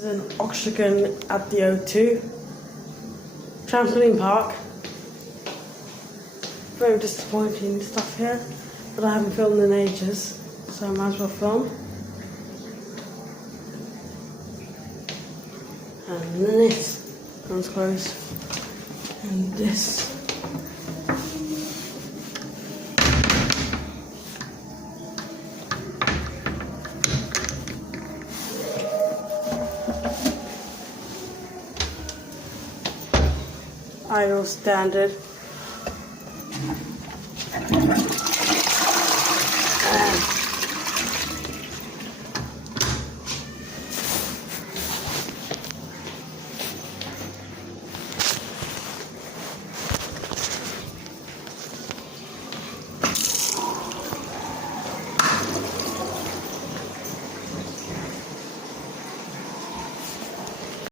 There's an octagon at the O2. Trampoline park. Very disappointing stuff here, but I haven't filmed in ages, so I might as well film. And this comes close. And this. Idle standard.